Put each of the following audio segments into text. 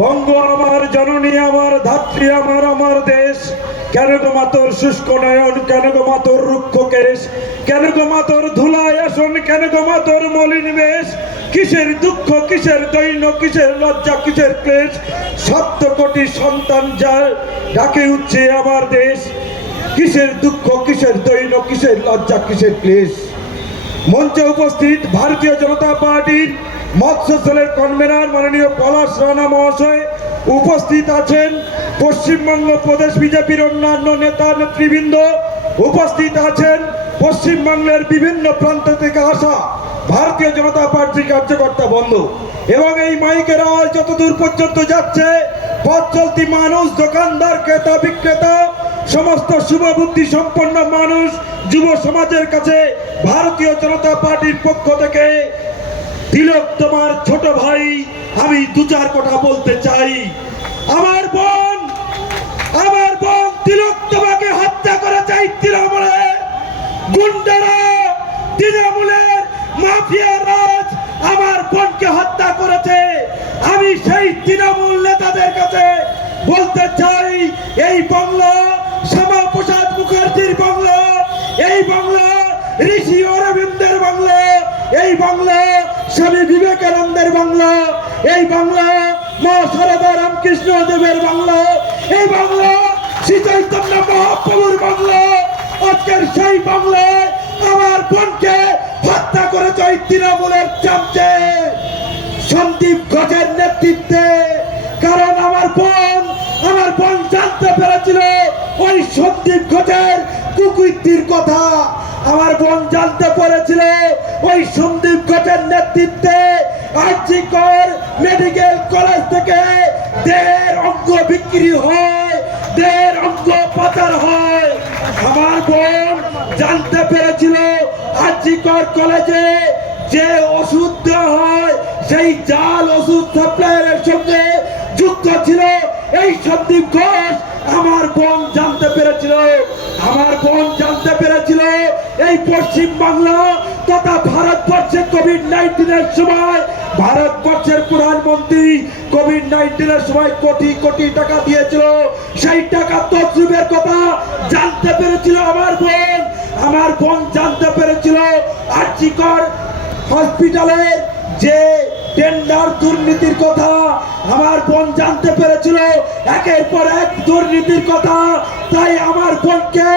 বঙ্গ আমার জননী, আমার ধাত্রী, আমার আমার দেশ। কেন গো মাতর শুষ্ক নয়ন, কেন গো মাতর রুক্ষ কেশ, কেন গো মাতর ধুলায় আসন, কেন গো মাতর মলিন বেশ। কিসের দুঃখ, কিসের দৈন্য, কিসের লজ্জা, কিসের ক্লেশ। 7 কোটি সন্তান যার ডাকে উঠছে আমার দেশ। কিসের দুঃখ, কিসের দৈন্য, কিসের লজ্জা, কিসের ক্লেশ। মঞ্চে উপস্থিত ভারতীয় জনতা পার্টির মৎস্য সেলের কনভেনর মাননীয় পলাশ রানা মহাশয়, উপস্থিত আছেন পশ্চিমবঙ্গ প্রদেশ বিজেপির অন্যান্য নেতা নেতৃবৃন্দ, উপস্থিত আছেন পশ্চিমবঙ্গের বিভিন্ন প্রান্ত থেকে আসা ভারতীয় জনতা পার্টির কার্যকর্তা বন্ধু, এবং এই মাইকের আওয়াজ যতদূর পর্যন্ত যাচ্ছে পথ চলতি মানুষ, দোকানদার, ক্রেতা বিক্রেতা, সমস্ত শুভবুদ্ধি সম্পন্ন মানুষ, যুব সমাজের কাছে ভারতীয় জনতা পার্টির পক্ষ থেকে তিলক তোমার ছোট ভাই আমি 2-4 কথা বলতে চাই। আমার বোন তিলক তোমাকে হত্যা করেছে তৃণমূলে গুন্ডারা, তৃণমূলের মাফিয়া রাজ আমার বোনকে হত্যা করেছে। আমি সেই তৃণমূল নেতাদের কাছে বলতে চাই, এই বাংলা শ্যামাপ্রসাদ মুখার্জির বাংলা, এই বাংলা ঋষি অরবিন্দের বাংলা, এই বাংলা স্বামী বিবেকানন্দের বাংলা, এই বাংলা মা সারদা রামকৃষ্ণ দেবের বাংলা, এই বাংলা শ্রী চৈতন্য মহাপ্রভুর বাংলা। আজকের সেই বাংলায় আমার বোনকে হত্যা করেছে ওই তৃণমূলের চামচে সন্দীপ ঘোষের নেতৃত্বে। কারণ আমার বোন জানতে পেরেছিল ওই সন্দীপ ঘোষের কুকীর্তির কথা। আমার বোন জানতে পেরেছিল ওই সন্দীপ ঘোষের নেতৃত্বে আরজি কর মেডিকেল কলেজ থেকে 1.5 অঙ্গ বিক্রি হয়, 1.5 অঙ্গ পাচার হয়। আমার বোন জানতে পেরেছিল আরজি কর কলেজে যে ওষুধ দেওয়া হয় সেই জাল ওষুধ সাপ্লায়ারের সঙ্গে যুক্ত ছিল এই সন্দীপ ঘোষ। আমার বোন জানতে পেরেছিল এই পশ্চিম বাংলা তথা ভারতবর্ষের কোভিড-19 সময় ভারতবর্ষের প্রধানমন্ত্রী কোভিড-19 সময় কোটি কোটি টাকা দিয়েছিল, সেই টাকা তসরুপের কথা জানতে পেরেছিল আমার বোন জানতে পেরেছিল আরজি কর হসপিটালের যে টেন্ডার দুর্নীতির কথা। আমার বোন জানতে পেরেছিল একের পর এক দুর্নীতির কথা। তাই আমার বোনকে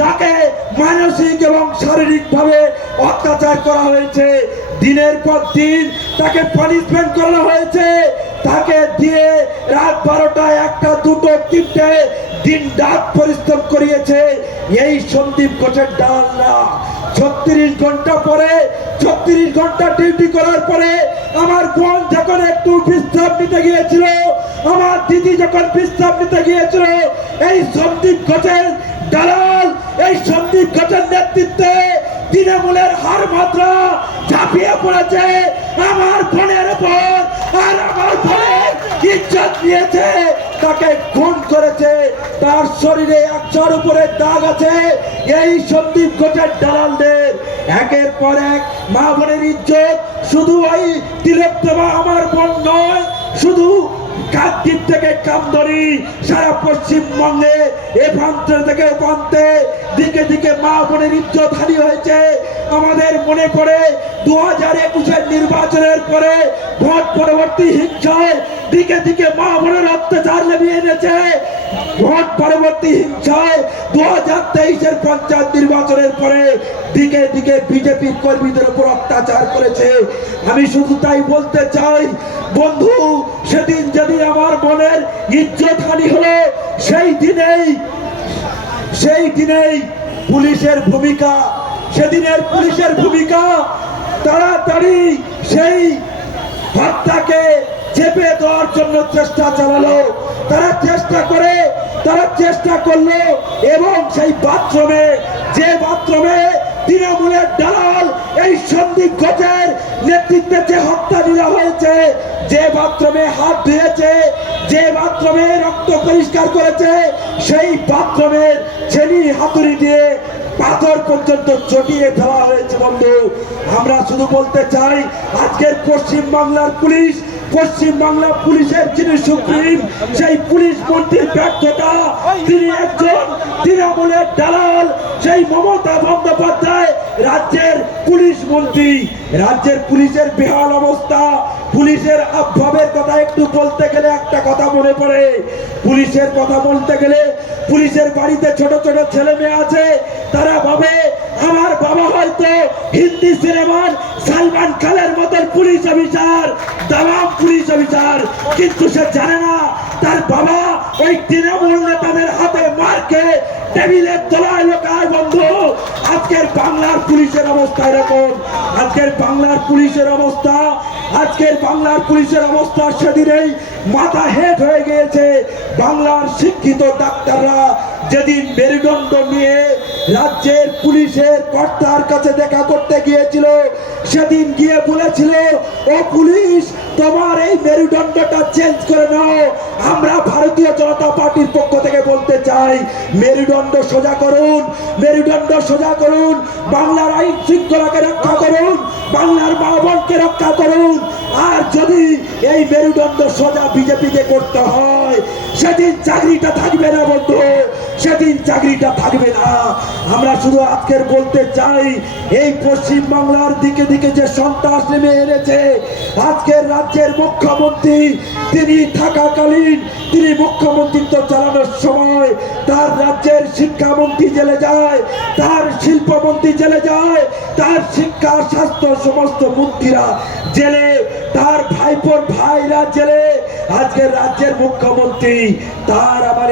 তাকে মানসিক এবং শারীরিক ভাবে অত্যাচার করা হয়েছে, দিনের পর দিন তাকে পানিশমেন্ট করা হয়েছে, তাকে দিয়ে রাত 12টা, 1টা, 2টো, 3টে দিন রাত পরিশ্রম করিয়েছে এই সন্দীপ ঘোষের ডালরা। 36 ঘন্টা ডিউটি করার পরে আমার বোন যখন একটু বিশ্রাম নিতে গিয়েছিল, আমার দিদি যখন বিশ্রাম নিতে গিয়েছিল, এই সন্দীপ ঘোষের দালাল, এই সন্দীপ ঘোষের নেতৃত্বে তৃণমূলের হার মাত্রা ঝাঁপিয়ে পড়েছে আমার বোনের উপর, আর আমার বোনের ইজ্জত নিয়েছে, তাকে খুন করেছে। তার শরীরে 100-র উপরে দাগ আছে এই সন্দীপ ঘোষের দালালদের। একের পর এক মা বোনের ইজ্জত শুধু ওই তিলোত্তমা আমার বোন নয়, শুধু কাকদ্বীপ থেকে কামদড়ি সারা পশ্চিমবঙ্গে এ প্রান্ত থেকে ও প্রান্তে দিকে দিকে মা বোনের ইজ্জত হানি হয়েছে। আমাদের মনে পড়ে 2021-এর নির্বাচনের পরে ভোট পরবর্তী হিংসায় দিকে দিকে মা বোনের অত্যাচার নেমে এনেছে। ভোট পরবর্তী হিংসায় 2023-এর পঞ্চায়েত নির্বাচনের পরে দিকে দিকে বিজেপির কর্মীদের উপর অত্যাচার করেছে। আমি শুধু তাই বলতে চাই বন্ধু, সেদিন যেদিন আমার বোনের ইজ্জত হানি হলো সেই দিনেই পুলিশের ভূমিকা, সেদিনের পুলিশের ভূমিকা তাড়াতাড়ি সেই হত্যাকে চেপে দেওয়ার জন্য চেষ্টা চালালো। তারা চেষ্টা করলো এবং সেই যে বাথরুমে তৃণমূলের দালাল এই সন্দীপ ঘোষের নেতৃত্বে যে হত্যা দেওয়া হয়েছে, যে বাথরুমে হাত ধুয়েছে, যে বাথরুমে রক্ত পরিষ্কার করেছে, সেই বাথরুমের ছেনি হাতুড়ি দিয়ে পাথর পর্যন্ত চটিয়ে ফেলা হয়েছে। বন্ধু, আমরা শুধু বলতে চাই আজকের পশ্চিম বাংলার পুলিশ পশ্চিম বাংলা পুলিশের যিনি সুপ্রিম, সেই পুলিশ মন্ত্রীর ব্যর্থতা, তিনি একজন তৃণমূলের দালাল। সেই মমতা বন্দ্যোপাধ্যায় রাজ্যের পুলিশ মন্ত্রী, রাজ্যের পুলিশের বেহাল অবস্থা, পুলিশের অভাবের কথা একটু বলতে গেলে একটা কথা মনে পড়ে। পুলিশের কথা বলতে গেলে পুলিশের বাড়িতে ছোট ছোট ছেলে মেয়ে আছে, তারা ভাবে আমার বাবা হয়তো হিন্দি সিনেমার সালমান খানের মতো পুলিশ অফিসার, দামাম পুলিশ অফিসার, কিন্তু সে জানে না তার বাবা ওই তৃণমূল নেতাদের হাতে মার খেয়ে টেবিলের তলায় লোকায়। বন্ধু, আজকের বাংলার পুলিশের অবস্থা এরকম। আজকের বাংলার পুলিশের অবস্থা, আজকের বাংলার পুলিশের অবস্থা সেদিনেই মাথা হেট হয়ে গিয়েছে। বাংলার শিক্ষিত ডাক্তাররা যেদিন মেরুদণ্ড নিয়ে রাজ্যের পুলিশের কর্তার কাছে দেখা করতে গিয়েছিল, সেদিন গিয়ে বলেছিল, ও পুলিশ, তোমার এই মেরুদণ্ডটা চেঞ্জ করে নাও। আমরা ভারতীয় জনতা পার্টির পক্ষ থেকে বলতে চাই, মেরুদণ্ড সোজা করুন, মেরুদণ্ড সোজা করুন, বাংলার আইন শৃঙ্খলাকে রক্ষা করুন, বাংলার মা বোনকে রক্ষা করুন। আর যদি এই মেরুদণ্ড সোজা বিজেপিকে করতে হয়, সেদিন চাকরিটা থাকবে না বন্ধু, সেদিন চাকরিটা থাকবে না। আমরা শুধু আজকের বলতে চাই, এই পশ্চিম বাংলার দিকে দিকে যে সন্ত্রাস নেমে এনেছে, আজকের রাজ্যের মুখ্যমন্ত্রী তিনি থাকাকালীন, তিনি মুখ্যমন্ত্রিত্ব চালানোর সময় তার রাজ্যের শিক্ষামন্ত্রী জেলে যায়, তার শিল্পমন্ত্রী জেলে যায়, তার শিক্ষা স্বাস্থ্য সমস্ত মন্ত্রীরা জেলে, তার ভাইপোর ভাইরা জেলে। আজকের রাজ্যের মুখ্যমন্ত্রী তার আবার